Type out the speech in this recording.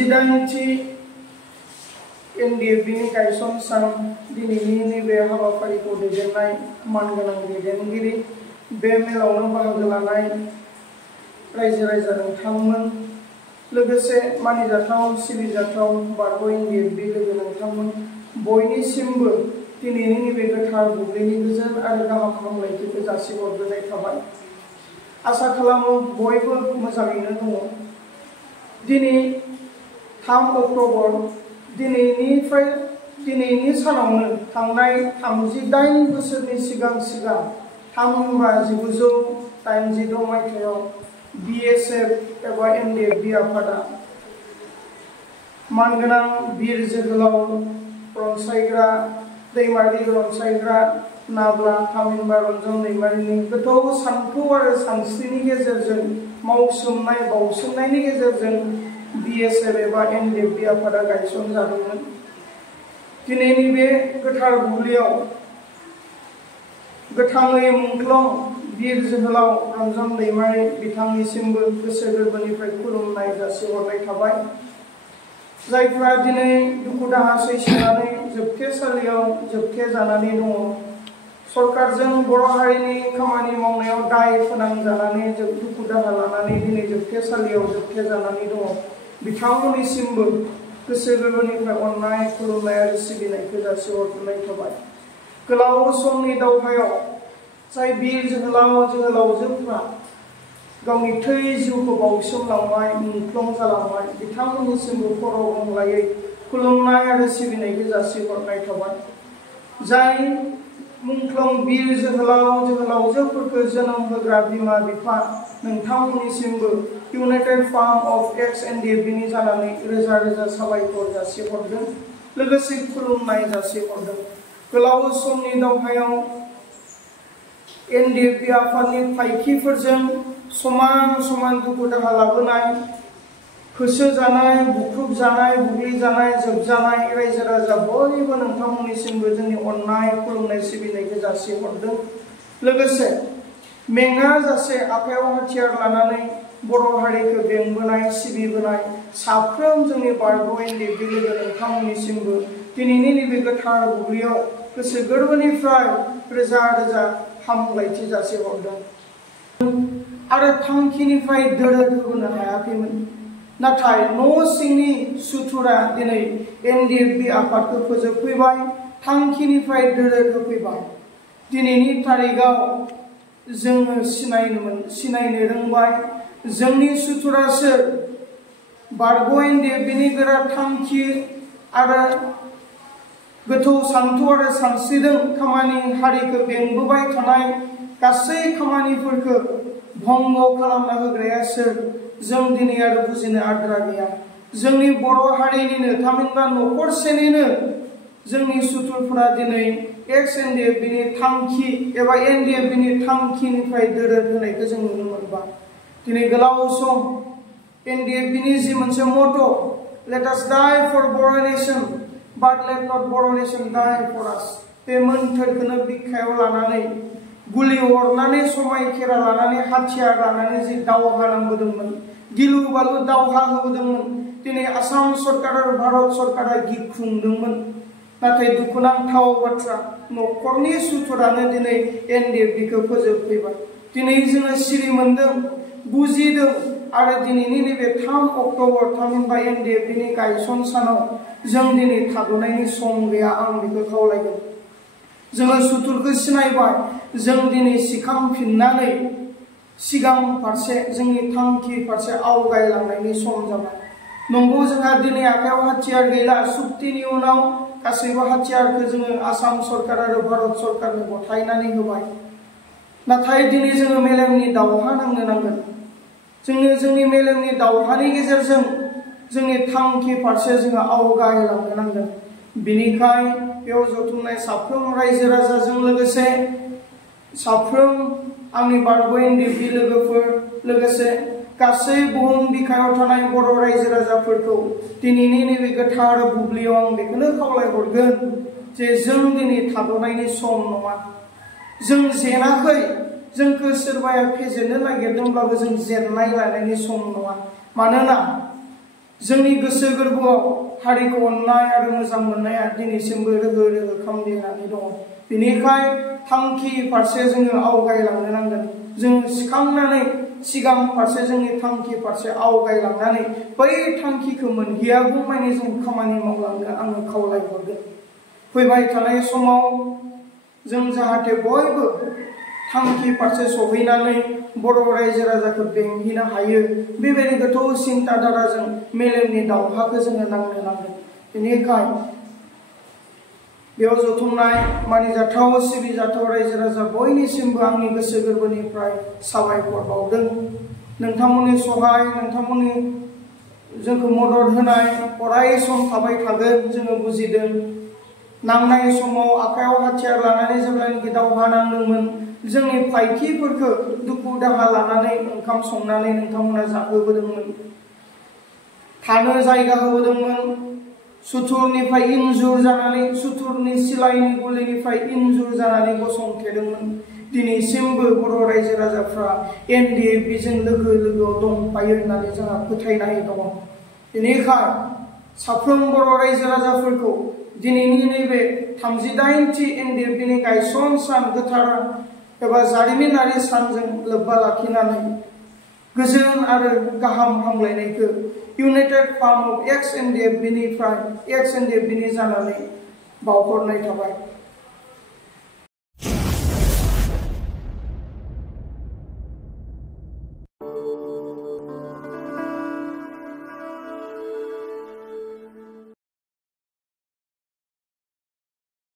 गुजिदाइनथि NDFB नि गायसन सान दिनैनि नैबे हाबाफारिखौ दैदेननाय मानगोनां दैदेनगिरि बे मेलावनो बाहागो लानाय रायजो राजा नोंथांमोन लोगोसे मानिजाथाव सिबिजाथाव बारग' एनडिएफबि लोगो नोंथांमोन बयनिसिमबो दिनैनि नैबे गोथार बुब्लिनि गोजोन आरो गाहाम हामलायथिखौ जासिहरग्रोनाय थाबाय। आसा खालामो बयबो मोजाङैनो दङ। दिनै 3 अक्ट'बर दिनैनि सानावनो थांनाय 38 बोसोरनि सिगां 1986 मायथाइयाव BSF एबा एनडिएफबि आफादा मानगोनां बिर जोहोलाव रनसायग्रा दैमारि रनसायग्रा नाब्ला थामहिनबा रन्जन दैमारिनि गोथौ सानथौ आरो सानस्रिनि गेजेरजों मावसोमनाय बावसोमनायनि गेजेरजों BSF एबा एनडिएफबि आफादा गायसनजादोंमोन। दिनैनि बे गोथार बुब्लियाव गोथाङै मुंख्लं बिर जोहोलाव रन्जन दैमारि बिथांनिसिमबो गोसो गोरबोनिफ्राय खुलुमनाय जासिहरनाय थाबाय। जायफ्रा दिनै दुखु दाहा सैसोनानै जोबथेसालियाव जोबथेजानानै दङ, सरकारजों बर' हारिनि खामानि मावनायाव दाय फोनांजानानै दुखु दाहा लानानै दिनै जोबथेसालियाव जोबथेजानानै दङ, बिथांमोननिसिमबो गोसो गोरबोनिफ्राय अननाय खुलुमनाय आरो सिबिनायखौ जासिहरनाय थाबाय। गोलाव समनि दावहायाव जाय बिर जोहोलाव जोहोलावजोफ्रा गावनि थै जिउखौ बावसोमलांबाय मुंख्लं जालांबाय, बिथांमोननिसिमबो खर' गंग्लायै खुलुमनाय आरो सिबिनायखौ जासिहरनाय थाबाय। जाय मुंख्लं बिर जोहोलाव जोहोलावजोफोरखौ जोनोम होग्रा बिमा बिफा नोंथांमोननिसिमबो united form of ex NDFB नि जानानै रोजा रोजा साबायखर जासिहरदों, लोगोसे खुलुमनाय जासिहरदों। गोलाव समनि दावहायाव एनडिएफबि आफादनि फायखिफोरजों समान समान दुखु दाहा लाबोनाय, होसोजानाय, बुख्रुबजानाय, बुग्लिजानाय, जोबजानाय रायजो राजा बयबो नोंथांमोननिसिमबो जोंनि अननाय खुलुमनाय सिबिनायखौ जासिहरदों। लोगोसे मेङा जासे आखायाव हाथियार लानानै बर' हारिखौ बेंबोनाय सिबिबोनाय साफ्रोम जोंनि बारग' एनडिएफबि लोगो नोंथांमोननिसिमबो दिनैनि नैबे गोथार बुब्लियाव गोसो गोरबोनिफ्राय रोजा रोजा हामलायथि जासिहरदों। आरो थांखिनिफ्राय दोरद होबोनो हायाखैमोन, नाथाय न' सिंनि सुथुरा दिनै एनडिएफबि आफादखौ फोजोबफैबाय, थांखिनिफ्राय दोरद होफैबाय। दिनैनि तारिखआव जोङो सिनायनो रोंबाय जोंनि सुथुरासो बारग' एनडिएफबि नि गोरा थांखि आरो गोथौ सान्थौ आरो सानस्रिजों खामानि हारिखौ बेंबोबाय थानाय गासै खामानिफोरखौ भंग खालामना होग्राया सोर, जों दिनै आरो बुजिनो आद्रा गैया। जोंनि बर' हारिनिनो थामहिनबा न'खरसेनिनो जोंनि सुथुरफोरा दिनै एक्स एनडिएफबि नि थांखि एबा एनडिएफबि नि थांखिनिफ्राय दोरद होनायखौ जों नुनो मोनबाय। दिनै गोलाव सम एनडिएफबि नि जि मोनसे मट' लेट आस डाइ फर बर' नेशन बाट लेट नट बर' नेशन डाइ फर आस, बे मोन्थोरखौनो बिखायाव लानानै गुलि अरनानै समायखेरा लानानै हाथियार लानानै जि दावहा नांबोदोंमोन, गिलु बालु दावहा होबोदोंमोन, दिनै आसाम सरकार आरो भारत सरकारा गिख्रुंदोंमोन। नाथाय दुखुनांथाव बाथ्रा, न'खरनि सुथुरानो दिनै एनडिएफबिखौ फोजोबफैबाय। दिनै जोङो सिरि मोनदों, बुजिदों आरो दिनैनि नैबे 3 अक्ट'बर थामहिनबा एनडिएफबि नि गायसन सानाव जों दिनै थाद'नायनि सम गैया, आं बेखौ खावलायगोन। जोङो सुथुरखौ सिनायबाय, जों दिनै सिखांफिननानै सिगां फारसे जोंनि थांखि फारसे आवगायलांनायनि सम जाबाय। नंगौ जोंहा दिनै आखायाव हाथियार गैला, सुक्तिनि उनाव गासैबो हाथियारखौ जोङो आसाम सरकार आरो भारत सरकारनो गथायनानै होबाय। नाथाय दिनै जोङो मेलेमनि दावहा नांनो नांगोन। जोङो जोंनि मेलेमनि दावहानि गेजेरजों जोंनि थांखि फारसे जोङो आवगायलांनो नांगोन। बिनिखाय बेयाव जथुमनाय साफ्रोम रायजो राजाजों लोगोसे साफ्रोम आंनि बारग' एनडिएफबि लोगोफोर, लोगोसे गासै बुहुम बिखायाव थानाय बर' रायजो राजाफोरखौ दिनैनि नैबे गोथार बुब्लियाव आं बेखौनो खावलायहरगोन जे जों दिनै थाद'नायनि सम नङा। जों जेनाखै, जोंखौ सोरबाया फेजेननो नागिरदोंब्लाबो जों जेननाय लानायनि सम नङा। मानोना जोंनि गोसो गोरबोआव हारिखौ अननाय आरो मोजां मोननाया दिनैसिमबो रोहो रोहो खामग्लिनानै दङ। बेनिखाय थांखि फारसे जोङो आवगायलांनो नांगोन। जों सिखांनानै सिगां फारसे जोंनि थांखि फारसे आवगायलांनानै बै थांखिखौ मोनहैयागौ मानि जों खामानि मावलांनो आङो खावलायहरगोन। फैबाय थानाय समाव जों जाहाथे बयबो थांखि फारसे सहैनानै बर' रायजो राजाखौ बेंहैनो हायो, बेबायदि गोथौ सिन्ताधाराजों मेलेमनि दावहाखौ जोङो नांनो नांगोन। बेनिखाय बेयाव जथुमनाय मानिजाथाव सिबिजाथाव रायजो राजा बयनिसिमबो आंनि गोसो गोरबोनिफ्राय साबायखर बावदों। नोंथांमोननि सहाय, नोंथांमोननि जोंखौ मदद होनाय अराय सम थाबाय थागोन जोङो बुजिदों। नांनाय समाव आखायाव हाथियार लानानै जेब्लानाखि दावहा नांदोंमोन, जोंनि फायखिफोरखौ दुखु दाहा लानानै ओंखाम संनानै नोंथांमोना जाहोबोदोंमोन, थानो जायगा होबोदोंमोन। सुथुरनिफ्राय इन्जुर जानानै, सुथुरनि सिलाइनि गुलिनिफ्राय इन्जुर जानानै गसंथेदोंमोन। दिनैसिमबो बर' रायजो राजाफ्रा NDFBजों लोगो लोगोआव दंफायो होननानै जोंहा फोथायनाय दङ। बेनिखाय साफ्रोम बर' रायजो राजाफोरखौ दिनैनि नैबे 38थि NDFBनि गायसन सान गोथार एबा जारिमिनारि सानजों लोब्बा लाखिनानै गोजोन आरो गाहाम हामलायनायखौ इउनाइटेड फार्म अफ एक्स NDFBनिफ्राय एक्स NDFBनि जानानै बावहरनाय थाबाय।